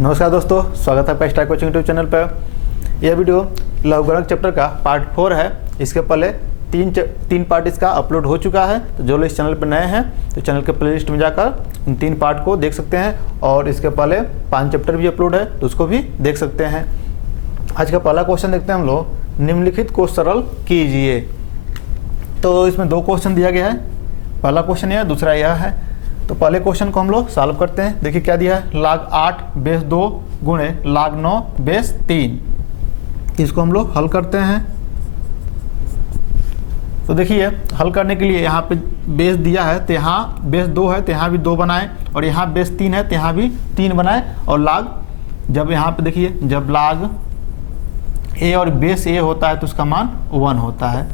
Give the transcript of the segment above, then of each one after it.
नमस्कार दोस्तों, स्वागत है आपका स्टार कोचिंग यूट्यूब चैनल पर। यह वीडियो लघुगणक चैप्टर का पार्ट 4 है। इसके पहले तीन पार्ट इसका अपलोड हो चुका है। तो जो लोग इस चैनल पर नए हैं तो चैनल के प्लेलिस्ट में जाकर इन 3 पार्ट को देख सकते हैं और इसके पहले 5 चैप्टर भी अपलोड है तो उसको भी देख सकते हैं। आज का पहला क्वेश्चन देखते हैं हम लोग। निम्नलिखित को सरल कीजिए। तो इसमें 2 क्वेश्चन दिया गया है। पहला क्वेश्चन यह है, दूसरा यह है। तो पहले क्वेश्चन को हम लोग सॉल्व करते हैं। देखिए क्या दिया है, log 8 बेस 2 गुणे log 9 बेस 3। इसको हम लोग हल करते हैं। तो देखिए हल करने के लिए यहाँ पे बेस दिया है तो यहाँ बेस 2 है तो यहाँ भी 2 बनाए, और यहाँ बेस 3 है तो यहाँ भी 3 बनाए। और log जब यहाँ पे देखिए जब log a और बेस a होता है तो उसका मान 1 होता है।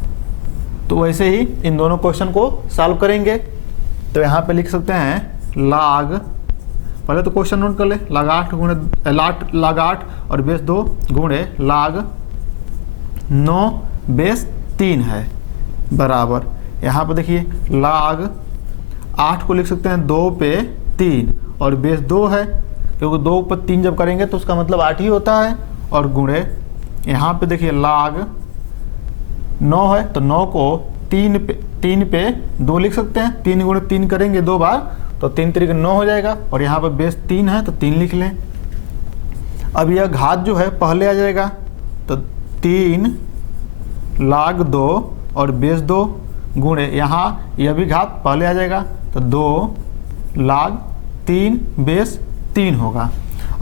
तो वैसे ही इन दोनों क्वेश्चन को सॉल्व करेंगे। तो यहाँ पे लिख सकते हैं log, पहले तो क्वेश्चन नोट कर ले, log 8 और बेस 2 गुणे log 9 बेस 3 है बराबर। यहाँ पे देखिए log 8 को लिख सकते हैं 2 पे 3 और बेस 2 है, क्योंकि 2 पर 3 जब करेंगे तो उसका मतलब 8 ही होता है। और गुणे यहाँ पे देखिए log 9 है तो 9 को 3 पे 2 लिख सकते हैं। 3 गुणे 3 करेंगे 2 बार तो 3 3 9 हो जाएगा। और यहाँ पर बेस 3 है तो 3 लिख लें। अब यह घात जो है पहले आ जाएगा तो 3 log 2 और बेस 2 गुणे यहाँ यह भी घात पहले आ जाएगा तो 2 log 3 बेस 3 होगा।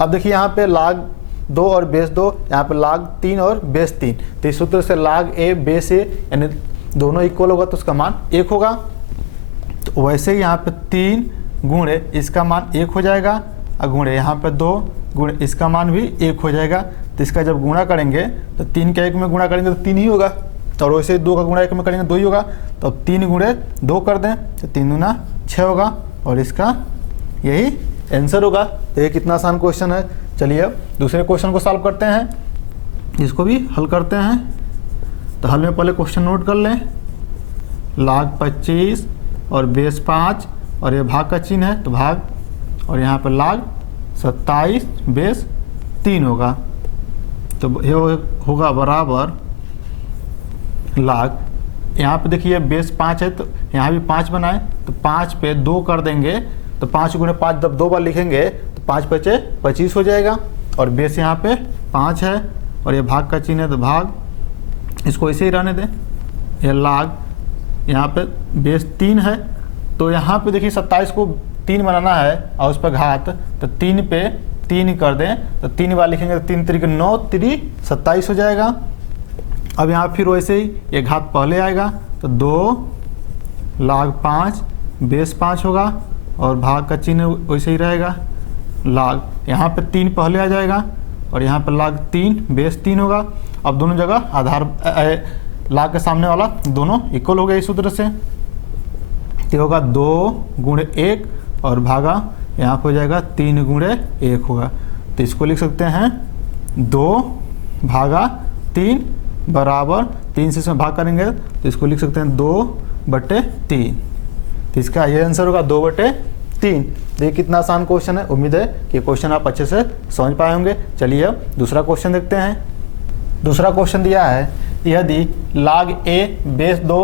अब देखिए यहाँ पे log 2 और बेस 2, यहाँ पे log 3 और बेस 3। तो इस सूत्र से log a बेस a यानी दोनों इक्वल होगा तो उसका मान 1 होगा। तो वैसे ही यहाँ पे 3 गुणे इसका मान 1 हो जाएगा और गुणे यहाँ पे 2 गुणे इसका मान भी 1 हो जाएगा। तो इसका जब गुणा करेंगे तो 3 का 1 में गुणा करेंगे तो 3 ही होगा, और वैसे 2 का गुणा 1 में करेंगे 2 ही होगा। तो अब 3 गुणे 2 कर दें तो 3 दूना 6 होगा और इसका यही आंसर होगा। तो ये कितना आसान क्वेश्चन है। चलिए अब दूसरे क्वेश्चन को सॉल्व करते हैं, इसको भी हल करते हैं। तो हल में पहले क्वेश्चन नोट कर लें, log 25 और बेस 5 और ये भाग का चिन्ह है तो भाग, और यहाँ पर log 27 बेस 3 होगा। तो ये होगा बराबर log, यहाँ पे देखिए बेस 5 है तो यहाँ भी 5 बनाए तो 5 पे 2 कर देंगे तो 5 गुणे 5 जब 2 बार लिखेंगे तो 5 बचे 25 हो जाएगा। और बेस यहाँ पे 5 है और ये भाग का चिन्ह है तो भाग, इसको ऐसे ही रहने दें। ये log यहाँ पे बेस 3 है तो यहाँ पे देखिए 27 को 3 बनाना है और उस पर घात, तो 3 पे 3 कर दें तो 3 बार लिखेंगे तो 3 3 9 3 27 हो जाएगा। अब यहाँ फिर वैसे ही ये घात पहले आएगा तो 2 log 5 बेस 5 होगा और भाग का चिन्ह वैसे ही रहेगा। log यहाँ पे 3 पहले आ जाएगा और यहाँ पर log 3 बेस 3 होगा। अब दोनों जगह आधार log के सामने वाला दोनों इक्वल हो गया इस सूत्र से। ये होगा 2 गुणे 1 और भागा यहाँ पर हो जाएगा 3 गुणे 1 होगा। तो इसको लिख सकते हैं 2 भागा 3 बराबर 3 से इसमें भाग करेंगे तो इसको लिख सकते हैं 2/3। तो इसका ये आंसर होगा 2/3। देखिए कितना आसान क्वेश्चन है। उम्मीद है कि क्वेश्चन आप अच्छे से समझ पाए होंगे। चलिए अब दूसरा क्वेश्चन देखते हैं। दूसरा क्वेश्चन दिया है, यदि log a बेस 2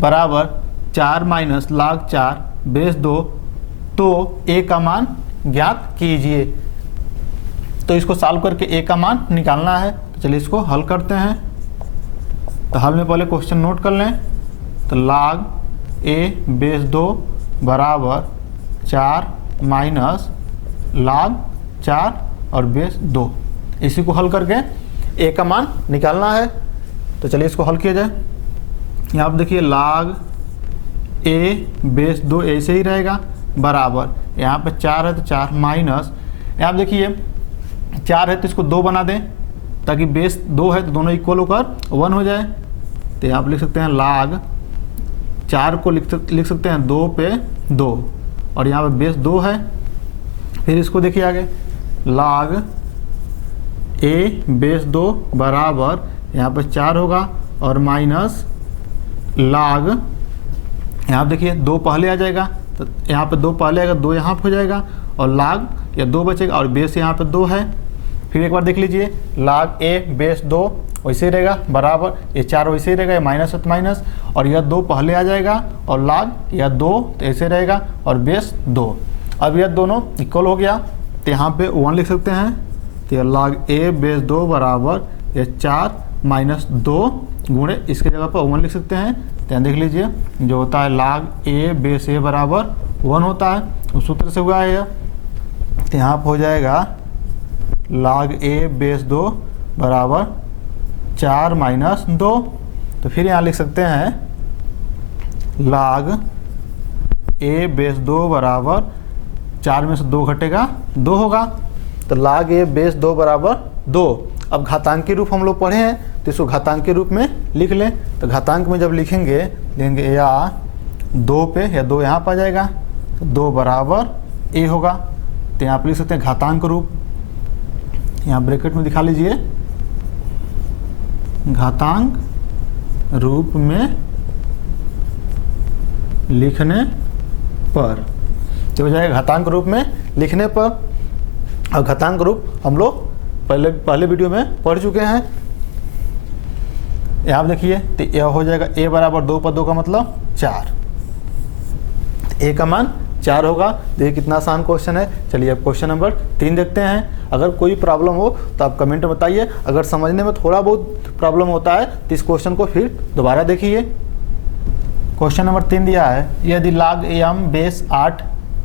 बराबर 4 माइनस log 4 बेस 2 तो a का मान ज्ञात कीजिए। तो इसको सॉल्व करके a का मान निकालना है। तो चलिए इसको हल करते हैं। तो हल में पहले क्वेश्चन नोट कर लें। तो log a बेस 2 बराबर 4 माइनस log 4 और बेस 2, इसी को हल करके a का मान निकालना है। तो चलिए इसको हल किया जाए। यहाँ पर देखिए log a बेस 2 ऐसे ही रहेगा बराबर, यहाँ पे 4 है तो 4 माइनस, यहाँ पर देखिए 4 है तो इसको 2 बना दें ताकि बेस 2 है तो दोनों इक्वल होकर 1 हो जाए। तो यहाँ पर लिख सकते हैं log 4 को लिख सकते हैं 2 पे 2 और यहाँ पे बेस 2 है। फिर इसको देखिए आगे log a बेस 2 बराबर यहाँ पे 4 होगा और माइनस log यहाँ देखिए 2 पहले आ जाएगा तो यहाँ पे 2 पहले आएगा, 2 यहाँ पे हो जाएगा और लाग या 2 बचेगा और बेस यहाँ पे 2 है। फिर एक बार देख लीजिए, लाग ए बेस 2 वैसे ही रहेगा बराबर, ये 4 वैसे ही रहेगा, ये माइनस है तो माइनस, और यह 2 पहले आ जाएगा और लाग या 2 तो ऐसे रहेगा और बेस 2। अब यह दोनों इक्वल हो गया तो यहाँ पे 1 लिख सकते हैं। तो लाग ए बेस 2 बराबर ये 4 माइनस 2 गुणे इसके जगह पर 1 लिख सकते हैं। तो यहाँ देख लीजिए, जो होता है लाग ए बेस ए बराबर 1 होता है, उस सूत्र से हुआ है यह। तो यहाँ पर हो जाएगा लाग ए बेस 2 बराबर 4 माइनस 2। तो फिर यहाँ लिख सकते हैं लाग ए बेस 2 बराबर 4 में से 2 घटेगा 2 होगा। तो लाग ए बेस 2 बराबर 2। अब घातांकी रूप हम लोग पढ़े हैं तो इसको घातांकी रूप में लिख लें। तो घातांक में जब लिखेंगे या 2 पे या 2 यहाँ पर आ जाएगा तो 2 बराबर ए होगा। तो यहाँ पर लिख सकते हैं घातांक रूप, यहाँ ब्रैकेट में दिखा लीजिए, घातांक रूप में लिखने पर तो हो जाएगा घातांक रूप में लिखने पर। और घातांक रूप हम लोग पहले वीडियो में पढ़ चुके हैं। यहाँ देखिए, तो यह हो जाएगा a बराबर 2 पर 2 का मतलब 4, a का मान 4 होगा। देखिए कितना आसान क्वेश्चन है। चलिए अब क्वेश्चन नंबर 3 देखते हैं। अगर कोई प्रॉब्लम हो तो आप कमेंट में बताइए। अगर समझने में थोड़ा बहुत प्रॉब्लम होता है तो इस क्वेश्चन को फिर दोबारा देखिए। क्वेश्चन नंबर 3 दिया है, यदि लाग m बेस 8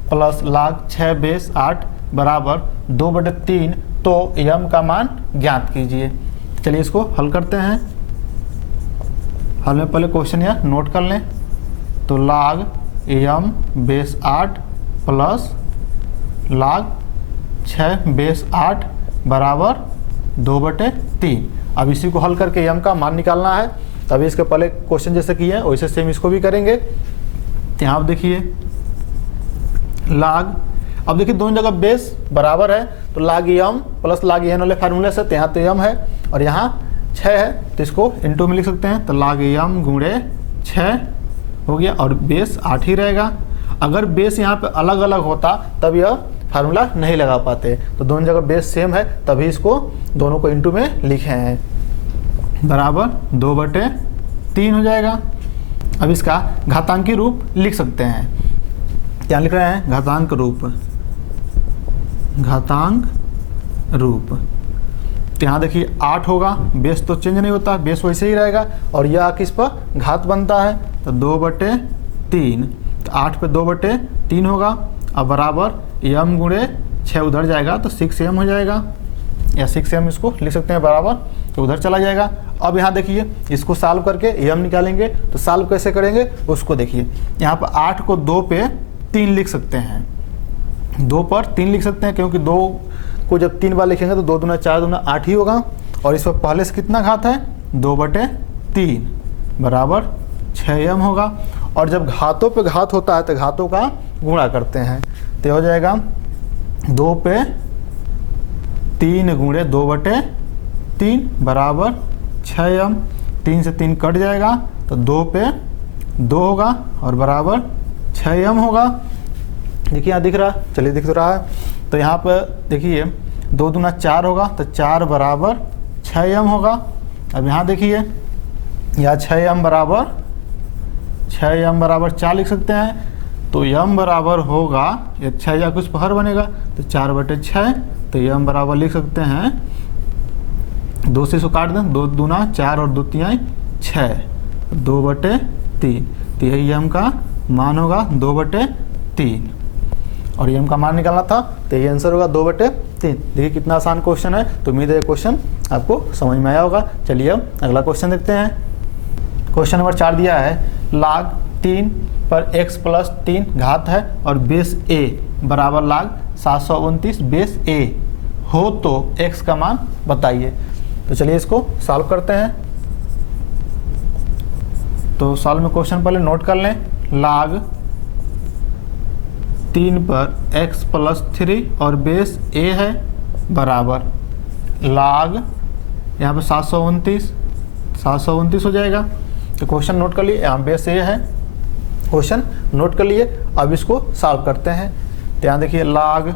प्लस लाग 6 बेस 8 बराबर 2/3 तो m का मान ज्ञात कीजिए। चलिए इसको हल करते हैं। हल में पहले क्वेश्चन यह नोट कर लें। तो लाग m बेस 8 प्लस लाग 6 बेस 8 बराबर 2/3। अब इसी को हल करके m का मान निकालना है। तभी इसके पहले क्वेश्चन जैसे किए हैं वैसे सेम इसको भी करेंगे। तो यहाँ देखिए लाग, अब देखिए दोनों जगह बेस बराबर है तो लाग m प्लस लाग n वाले फार्मूले से, तो यहाँ तो m है और यहाँ 6 है तो इसको इनटू में लिख सकते हैं। तो लाग m गुणे 6 हो गया और बेस 8 ही रहेगा। अगर बेस यहाँ पे अलग अलग होता तब यह फार्मूला नहीं लगा पाते। तो दोनों जगह बेस सेम है तभी इसको दोनों को इनटू में लिखे हैं, बराबर 2/3 हो जाएगा। अब इसका घातांकी रूप लिख सकते हैं। क्या लिख रहे हैं? घातांक रूप, घातांक रूप। तो यहाँ देखिए 8 होगा, बेस तो चेंज नहीं होता, बेस वैसे ही रहेगा और यह किस पर घात बनता है तो 2/3। तो 8 पे 2/3 होगा। अब बराबर m गुणे 6 उधर जाएगा तो 6m हो जाएगा, या 6m इसको लिख सकते हैं बराबर, तो उधर चला जाएगा। अब यहाँ देखिए इसको सॉल्व करके m निकालेंगे। तो सॉल्व कैसे करेंगे उसको देखिए। यहाँ पर 8 को 2 पे 3 लिख सकते हैं, 2 पर 3 लिख सकते हैं क्योंकि 2 को जब 3 बार लिखेंगे तो 2 दूना 4 दूना 8 ही होगा। और इस पर पहले से कितना घात है 2/3 बराबर 6m होगा। और जब घातों पे घात होता है तो घातों का गुणा करते हैं तो हो जाएगा 2 पे 3 गुणे 2/3 बराबर 6m। 3 से 3 कट जाएगा तो 2 पे 2 होगा और बराबर 6m होगा। देखिए यहाँ दिख रहा है, चलिए दिख रहा है। तो यहाँ पर देखिए 2 दूना 4 होगा तो 4 बराबर 6m होगा। अब यहाँ देखिए या 6m बराबर 4 लिख सकते हैं। तो m बराबर होगा, या 6 या कुछ पहर बनेगा तो 4/6। तो m बराबर लिख सकते हैं, 2 से इसको काट दें, 2 दूना 4 और 2 तिहाई 6, 2/3। तो यही m का मान होगा 2/3 और m का मान निकालना था तो ये आंसर होगा 2/3। देखिए कितना आसान क्वेश्चन है। तो उम्मीद है क्वेश्चन आपको समझ में आया होगा। चलिए अब अगला क्वेश्चन देखते हैं। क्वेश्चन नंबर 4 दिया है, लाग 3 पर x प्लस 3 घात है और बेस a बराबर लाग 729 बेस a हो तो x का मान बताइए। तो चलिए इसको सॉल्व करते हैं। तो सॉल्व में क्वेश्चन पहले नोट कर लें। लाग 3 पर x प्लस 3 और बेस a है बराबर लाग, यहाँ पे 729 हो जाएगा। तो क्वेश्चन नोट कर लिए, यहाँ बेस a है, क्वेश्चन नोट कर लिए। अब इसको सॉल्व करते हैं। तो यहाँ देखिए log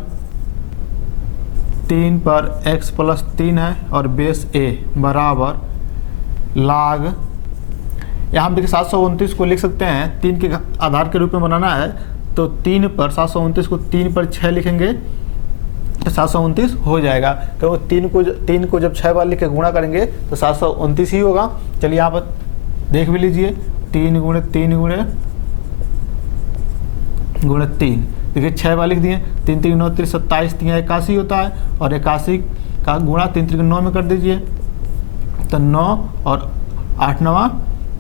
3 पर x प्लस 3 है और बेस a बराबर log, यहाँ हम देखिए 729 को लिख सकते हैं 3 के आधार के रूप में बनाना है, तो 3 पर 729 को 3 पर 6 लिखेंगे तो 729 हो जाएगा, क्योंकि 3 को जब 6 बार लिख के गुणा करेंगे तो 729 ही होगा। चलिए यहाँ पर देख भी लीजिए, 3 गुणे 3 गुणे 3, देखिए 6 बार लिख दिए, 3 3 9 3 27, 3 81 होता है, और 81 का गुणा 3 3 9 में कर दीजिए, तो 9 और 8 9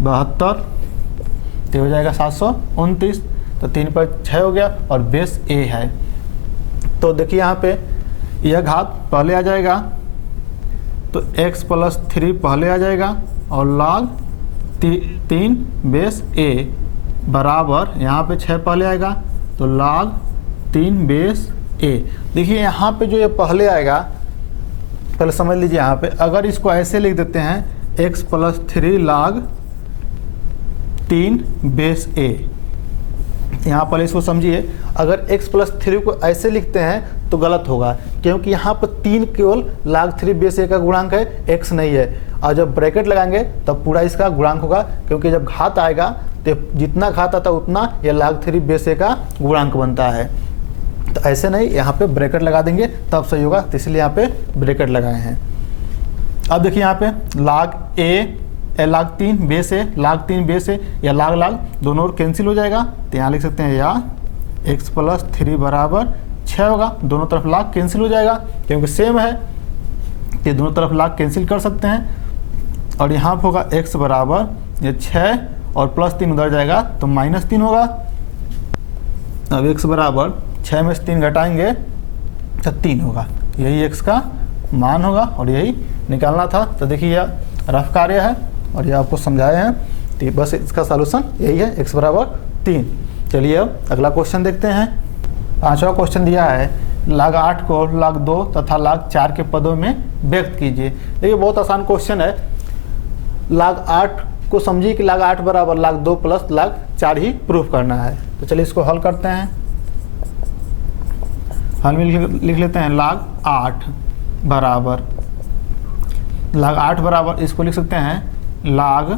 72, तो हो जाएगा 729। तो 3 पर 6 हो गया और बेस a है। तो देखिए यहाँ पे यह घात पहले आ जाएगा, तो x प्लस 3 पहले आ जाएगा और log 3 बेस a बराबर, यहाँ पे 6 पहले आएगा तो log 3 बेस a। देखिए यहाँ पे जो ये पहले आएगा, पहले समझ लीजिए यहाँ पे, अगर इसको ऐसे लिख देते हैं x plus 3 log 3 base a, यहाँ पर इसको समझिए, अगर x प्लस 3 को ऐसे लिखते हैं तो गलत होगा, क्योंकि यहाँ पर 3 केवल log 3 बेस a का गुणांक है, x नहीं है। और जब ब्रैकेट लगाएंगे तब पूरा इसका गुणांक होगा, क्योंकि जब घात आएगा तो जितना घात आता है उतना यह log 3 बेस a का गुणांक बनता है। तो ऐसे नहीं, यहाँ पे ब्रैकेट लगा देंगे तब सही होगा, तो इसलिए यहाँ पे ब्रैकेट लगाए हैं। अब देखिए यहाँ पे log 3 base a, log 3 base a या log दोनों और कैंसिल हो जाएगा, तो यहाँ लिख सकते हैं या x प्लस 3 बराबर 6 होगा। दोनों तरफ log कैंसिल हो जाएगा क्योंकि सेम है, ये दोनों तरफ log कैंसिल कर सकते हैं। और यहाँ पर होगा x बराबर ये 6 और प्लस 3 उधर जाएगा तो -3 होगा। अब x बराबर 6 में से 3 घटाएंगे तो 3 होगा, यही x का मान होगा और यही निकालना था। तो देखिए यह रफ कार्य है और ये आपको समझाए हैं, तो बस इसका सॉल्यूशन यही है, x बराबर 3। चलिए अब अगला क्वेश्चन देखते हैं। 5वां क्वेश्चन दिया है log 8 को log 2 तथा log 4 के पदों में व्यक्त कीजिए। देखिए बहुत आसान क्वेश्चन है। log 8 को समझिए कि log 8 बराबर log 2 प्लस log 4 ही प्रूफ करना है। तो चलिए इसको हल करते हैं। हल में लिख लेते हैं log 8 बराबर इसको लिख सकते हैं log,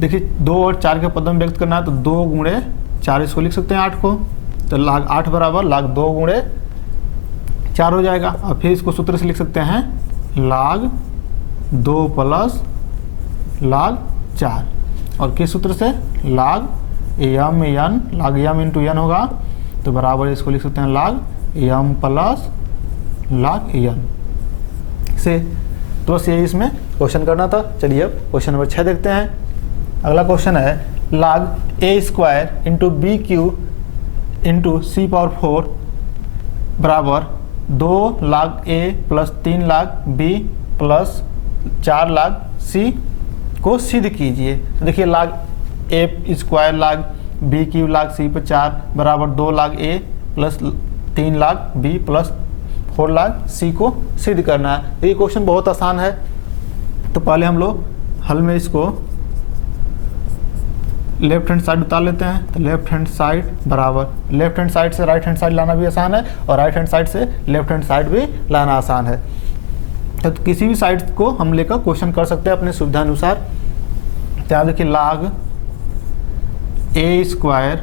देखिए 2 और 4 के पदों में व्यक्त करना है तो 2 गुणे 4 इसको लिख सकते हैं 8 को, तो log 8 बराबर log 2 गुणे 4 हो जाएगा। और फिर इसको सूत्र से लिख सकते हैं log 2 प्लस log 4, और किस सूत्र से log m इंटू n होगा, तो बराबर इसको लिख सकते हैं log m plus log n से। तो बस यही इसमें क्वेश्चन करना था। चलिए अब क्वेश्चन नंबर 6 देखते हैं। अगला क्वेश्चन है log a square into B cube into C power 4 बराबर 2 log a plus 3 log b plus 4 log c को सिद्ध कीजिए। तो देखिए log a square log b Q log c पर 4 बराबर 2 log a plus 3 log b plus 4 log c को सिद्ध करना है। तो ये क्वेश्चन बहुत आसान है। तो पहले हम लोग हल में इसको लेफ्ट हैंड साइड उतार लेते हैं। तो लेफ्ट हैंड साइड बराबर, लेफ्ट हैंड साइड से राइट हैंड साइड लाना भी आसान है और राइट हैंड साइड से लेफ्ट हैंड साइड भी लाना आसान है। तो किसी भी साइड को हम लेकर क्वेश्चन कर सकते हैं अपने सुविधा अनुसार। तो यहाँ देखिए log a स्क्वायर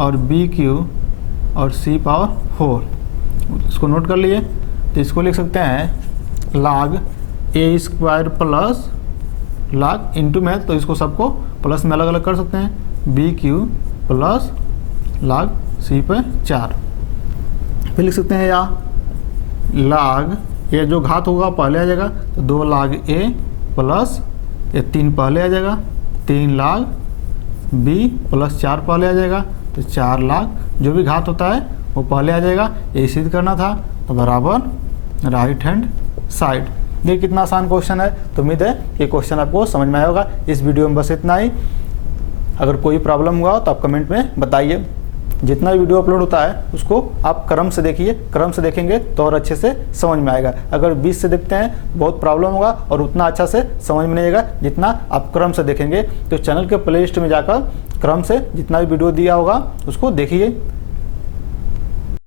और बी क्यू और c पावर 4, इसको नोट कर लिए। तो इसको लिख सकते हैं log a square plus log into में, तो इसको सबको प्लस में अलग अलग कर सकते हैं, B cube plus log c पे 4। फिर लिख सकते हैं या log ये जो घात होगा पहले आ जाएगा, तो 2 log a प्लस ये 3 पहले आ जाएगा, 3 log b प्लस 4 पहले आ जाएगा, तो 4 log जो भी घात होता है वो पहले आ जाएगा। ये सिद्ध करना था, तो बराबर राइट हैंड साइड। देखिए कितना आसान क्वेश्चन है। तो उम्मीद है कि क्वेश्चन आपको समझ में आया होगा। इस वीडियो में बस इतना ही। अगर कोई प्रॉब्लम हुआ तो आप कमेंट में बताइए। जितना भी वीडियो अपलोड होता है उसको आप क्रम से देखिए, क्रम से देखेंगे तो और अच्छे से समझ में आएगा। अगर बीच से देखते हैं बहुत प्रॉब्लम होगा और उतना अच्छा से समझ में नहीं आएगा जितना आप क्रम से देखेंगे। तो चैनल के प्ले लिस्ट में जाकर क्रम से जितना भी वीडियो दिया होगा उसको देखिए।